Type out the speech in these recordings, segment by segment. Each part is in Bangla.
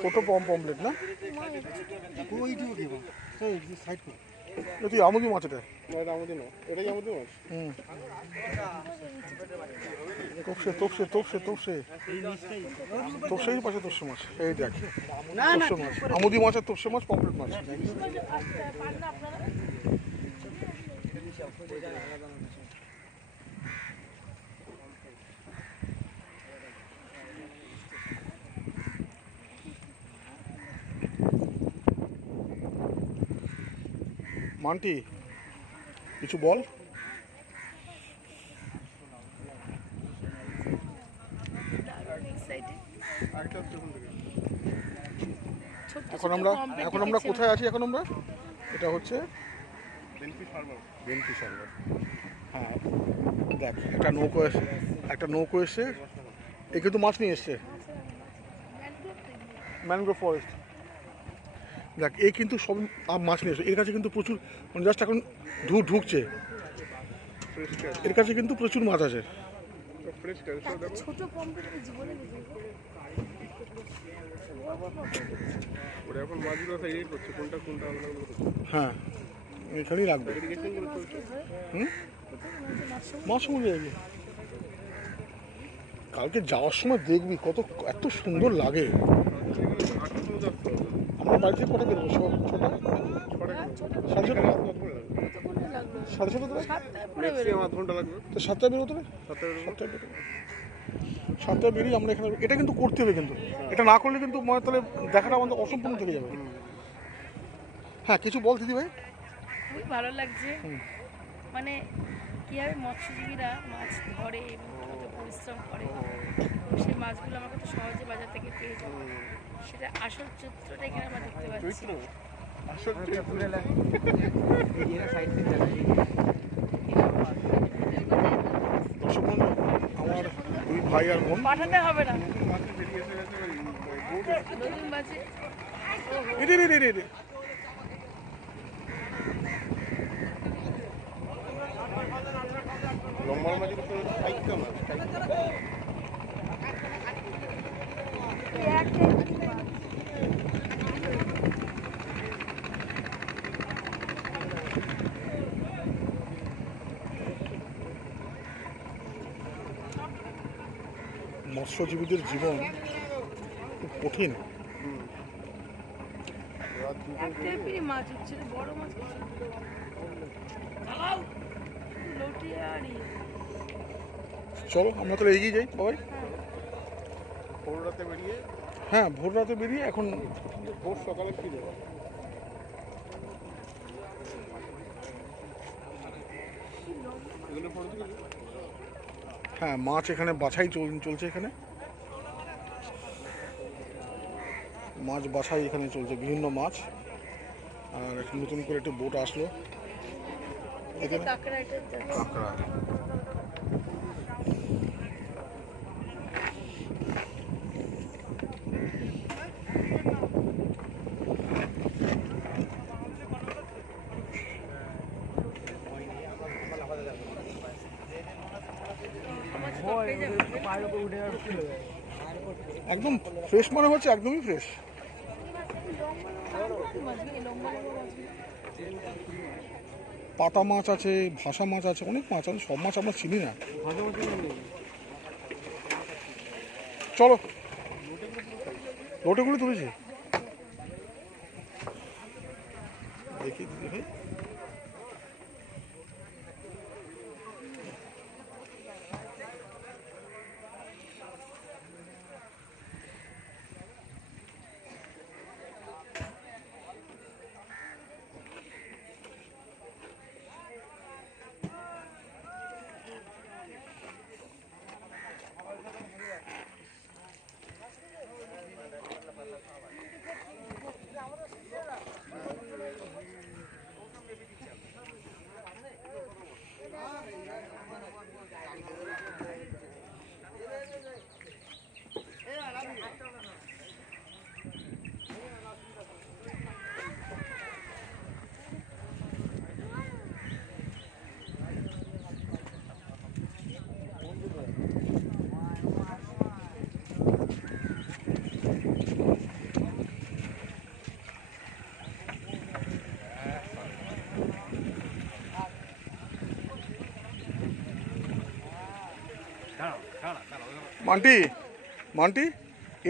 ছোট পমপ্লেট না? তুই আমুদি মাছ এটা? আমুদি না, এটাই আমুদি মাছ। তোপসে তোপসে তোপসে তোপসে তোপসেই পাশে তোপসে মাছ। এই দেখ তোপসে মাছ, আমুদি মাছ আর তোপসে মাছ, পমপ্লেট মাছ। মান্টি কিছু বল। এখন আমরা কোথায় আছি? এখন আমরা এটা হচ্ছে বেনফিশ হারবার। হ্যাঁ দেখ একটা নৌকো এসছে, এ কিন্তু মাছ নিয়ে এসছে, ম্যানগ্রোভ ফরেস্ট। দেখ এই কিন্তু সব মাছ নিয়ে এসছে, এর কাছে কিন্তু প্রচুর, মানে জাস্ট এখন ঢুকছে, এর কাছে কিন্তু প্রচুর মাছ আছে। হ্যাঁ এখানেই রাখবে। মাছ সমুদ্রে যাবে কালকে যাওয়ার সময়, দেখবি এত সুন্দর লাগে। আমরা বাড়ি থেকে কটা বেরোবো? সাড়ে ছটা তো 7টায় বেরোতে হবে। 7টায় বেরিয়ে আমরা এখানে, এটা কিন্তু করতে হবে, কিন্তু এটা না করলে কিন্তু তাহলে দেখাটা আমাদের অসম্পূর্ণ থেকে যাবে। হ্যাঁ কিছু বল দিদি ভাই। খুবই ভালো লাগছে, মানে কীভাবে মৎস্যজীবীরা মাছ ধরে এবং কত পরিশ্রম করে, সেই মাছগুলো আমরা কত সহজে বাজার থেকে পেয়ে যাবো, সেটা আসল চিত্রটা এখানে আমরা দেখতে পাচ্ছি। আমার দুই ভাই আর বোন, পাঠাতে হবে না নতুন বাজে মৎস্যজীবীদের জীবন খুব কঠিন। মাছ হচ্ছে বড় মাছ, চলো আমরা তাহলে এগিয়ে যাই সবাই। হ্যাঁ ভোর রাতে বেরিয়ে এখন ভোর সকালে ফিরে। হ্যাঁ মাছ এখানে বাছাই চলছে, এখানে মাছ বাছাই এখানে চলছে, বিভিন্ন মাছ। আর নতুন করে একটু বোট আসলো, কাঁকড়া। একদম ফ্রেশ মনে হচ্ছে, একদমই ফ্রেশ। পাতা মাছ আছে, ভাসা মাছ আছে, অনেক মাছ আছে, সব মাছ আমরা চিনি না। চলো লোটেগুলো তুলেছি, দেখি দেখি। মান্টি মান্টি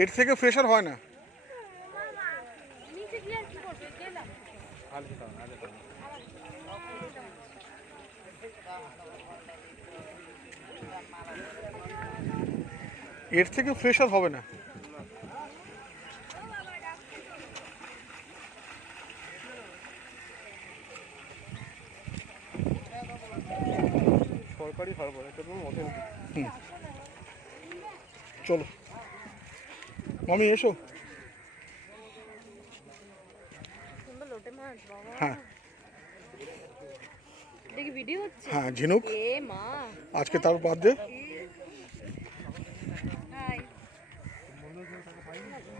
এর থেকে ফ্রেশার হয় না। নিচে গিয়ে আর কি করবে গেলাম এর থেকে ফ্রেশার হবে না। সরকারি হারবার এটা তো অথেন্টিক। চলো মামি এসো। সুন্দর লোটে মাছ বাবা হ্যাঁ দেখি ভিডিও হচ্ছে হ্যাঁ ঝিনুক এ মা আজকে তার বার্থডে। হাই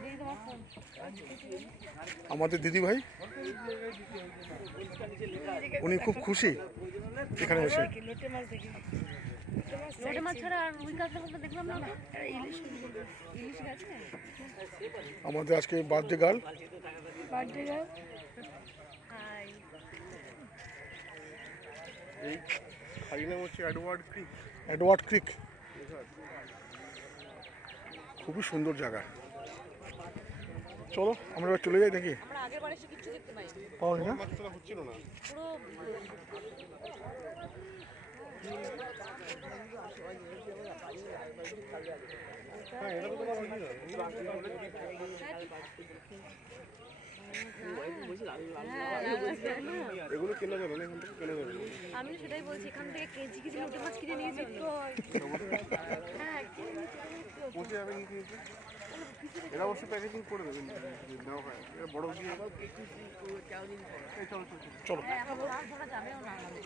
দেখি তোমার ফোন আমাদের দিদি ভাই উনি খুব খুশি এখানে এসে। লোটে মাছ দেখি লোটে মাছ ছাড়া আর রুই কাতলা কথা দেখলাম না ইলিশ ইলিশ গেছে আমাদের আজকে birthday girl. Birthday girl hi এই খালি নাম হচ্ছে এডওয়ার্ড ক্রিক। এডওয়ার্ড ক্রিক খুবই সুন্দর জায়গা। চলো আমরা এবার চলে যাই নাকি? আমরা আগের বারে এসে কিচ্ছু দেখতে পাইনি পাওনি না? মাছটা হচ্ছিল না। পুরো হ্যাঁ এটা তো তোমার original। এগুলো কেনা যাবে না, এখান থেকে কেনা যাবে না। আমি সেটাই বলছি এখান থেকে কেজি কেজি লোটে মাছ কিনে নিয়েছি হ্যাঁ কিনে নিয়েছি পচে যাবে কি কিনতে? এরা অবশ্য প্যাকেজিং করে দেবেন দেওয়া হয়, এরা বড় দিয়ে এই চলো চলো চলো। চলো এখন আর ধরা যাবেও না আমাদের